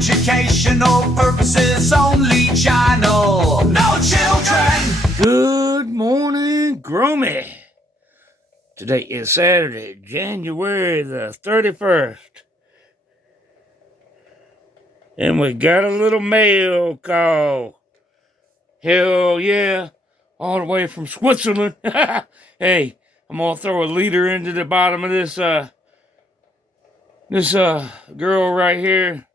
educational purposes only channel. No children. Good morning, Groomy. Today is Saturday, January the 31st. And we got a little mail call. Hell yeah. All the way from Switzerland. Hey, I'm gonna throw a liter into the bottom of this girl right here.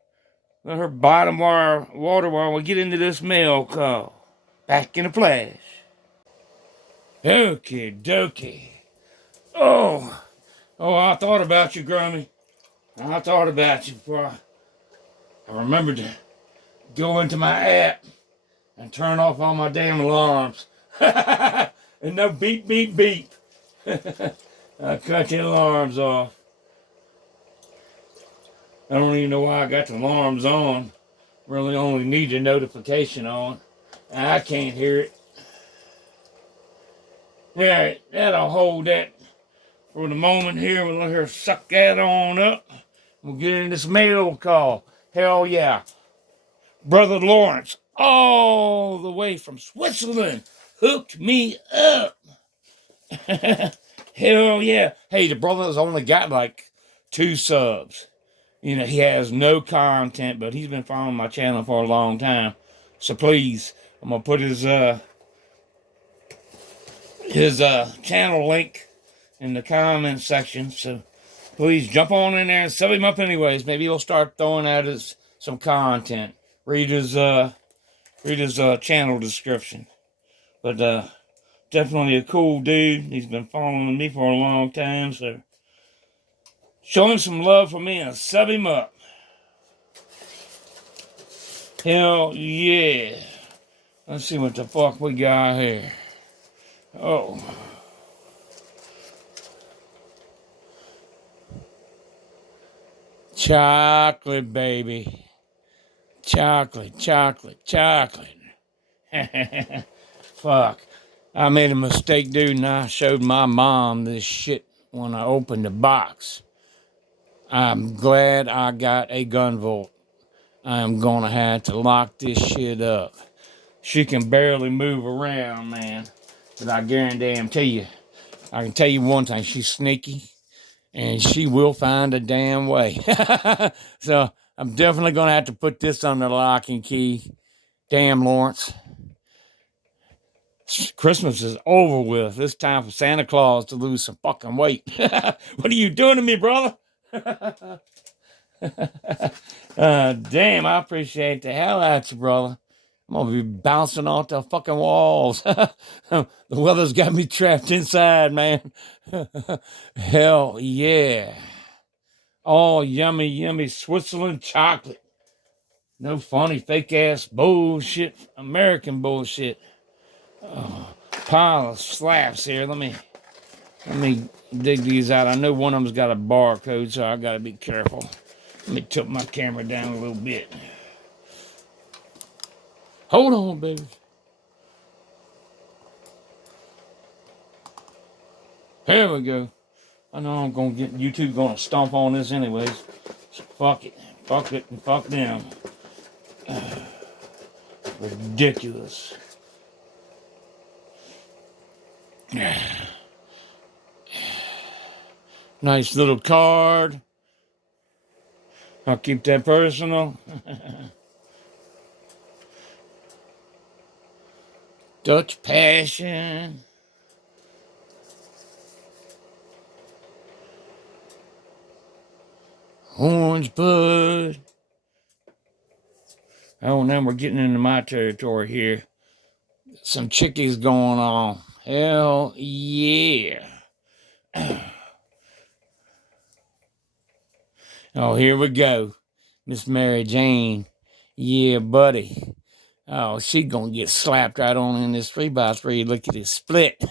Let her bottom water while we get into this mail call. Back in a flash. Okie dokie. Oh, I thought about you, Grummy. I thought about you before I remembered to go into my app and turn off all my damn alarms. And no beep, beep, beep. I cut the alarms off. I don't even know why I got the alarms on. Really only need the notification on. I can't hear it. Alright, that'll hold that for the moment here. We'll let her suck that on up. We'll get in this mail call. Hell yeah. Brother Lawrence, all the way from Switzerland, hooked me up. Hell yeah. Hey, the brother's only got like 2 subs. You know, he has no content, but he's been following my channel for a long time. So please, I'm going to put his channel link in the comment section. So please jump on in there and sub him up anyways. Maybe he'll start throwing at us some content. Read his channel description. But definitely a cool dude. He's been following me for a long time, so show him some love for me and sub him up. Hell yeah. Let's see what the fuck we got here. Oh. Chocolate, baby. Chocolate, chocolate, chocolate. Fuck. I made a mistake, dude, and I showed my mom this shit when I opened the box. I'm glad I got a gun vault. I am gonna have to lock this shit up. She can barely move around, man. But I guarantee I can tell you one thing, she's sneaky. And she will find a damn way. So I'm definitely going to have to put this under lock and key. Damn, Lawrence. Christmas is over with. It's time for Santa Claus to lose some fucking weight. What are you doing to me, brother? Damn, I appreciate the hell out you, brother. I'm going to be bouncing off the fucking walls. The weather's got me trapped inside, man. Hell yeah. Oh, yummy, yummy Switzerland chocolate. No funny, fake-ass bullshit, American bullshit. Oh, pile of slaps here. Let me dig these out. I know one of them's got a barcode, so I got to be careful. Let me tilt my camera down a little bit. Hold on, baby. Here we go. I know I'm going to get YouTube going to stomp on this anyways. So fuck it. Fuck it and fuck them. Ridiculous. Nice little card. I'll keep that personal. Dutch Passion. Orange Bud. Oh, now we're getting into my territory here. Some chickies going on. Hell yeah. Oh, here we go. Miss Mary Jane. Yeah, buddy. Oh, she's going to get slapped right on in this 3x3. Look at this split.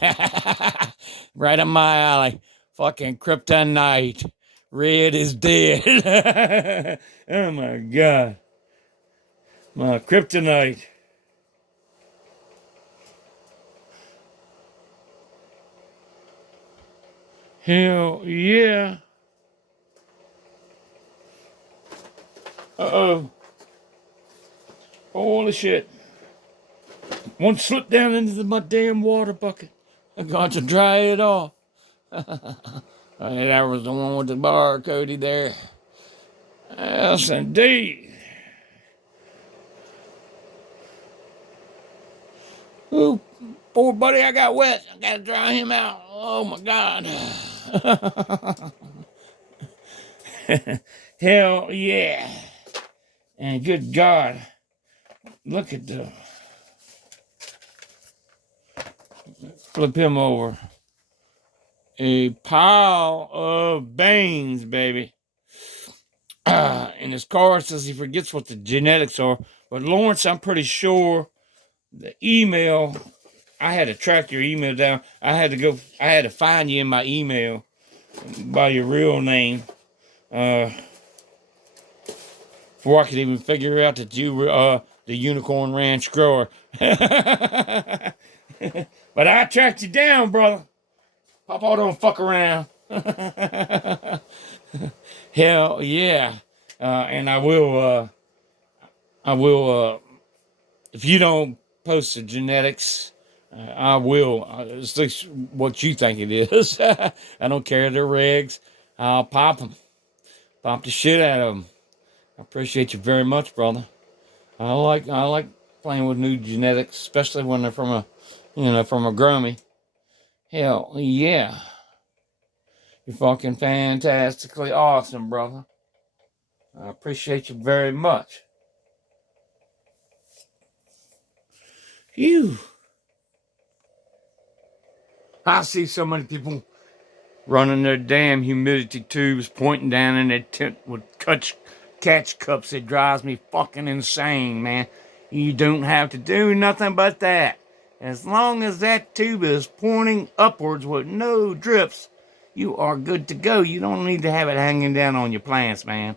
Right up my alley. Fucking kryptonite. Red is dead. Oh, my God. My kryptonite. Hell yeah. Uh-oh. Holy shit. One slipped down into my damn water bucket. I got to dry it off. That was the one with the barcode there. Yes, indeed. Ooh, poor buddy, I got wet. I gotta dry him out. Oh my God. Hell yeah. And good God, look at the, flip him over. A pile of beans, baby. In his card says he forgets what the genetics are. But Lawrence, I'm pretty sure the email, I had to track your email down. I had to find you in my email by your real name. Before I could even figure out that you were the Unicorn Ranch grower. But I tracked you down, brother. Papa don't fuck around. Hell yeah. And I will, if you don't post the genetics, I will. It's like what you think it is. I don't care their regs. I'll pop them. Pop the shit out of them. I appreciate you very much, brother. I like playing with new genetics, especially when they're from a grummy. Hell yeah. You're fucking fantastically awesome, brother. I appreciate you very much. Phew. I see so many people running their damn humidity tubes, pointing down in their tent with catch cups. It drives me fucking insane, man. You don't have to do nothing but that. As long as that tube is pointing upwards with no drips, you are good to go. You don't need to have it hanging down on your plants, man.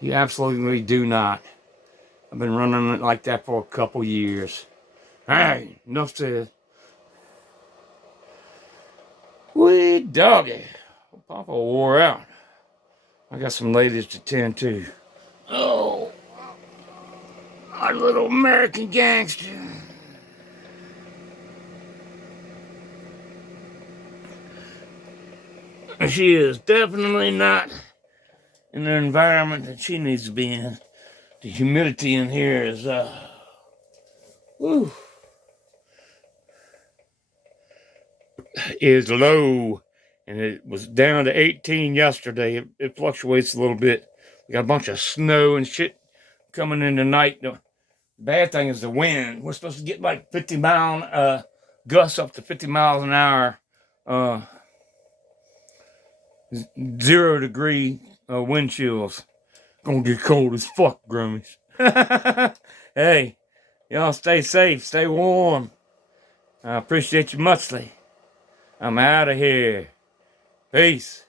You absolutely do not. I've been running it like that for a couple years. Alright, enough said. Wee doggy. Papa wore out. I got some ladies to tend to. Oh, our little American gangster. She is definitely not in the environment that she needs to be in. The humidity in here is, is low. And it was down to 18 yesterday. It fluctuates a little bit. We got a bunch of snow and shit coming in tonight. The bad thing is the wind. We're supposed to get like 50-mile gusts up to 50 miles an hour. 0-degree wind chills. Gonna get cold as fuck, grummies. Hey, y'all stay safe, stay warm. I appreciate you muchly. I'm out of here. Peace.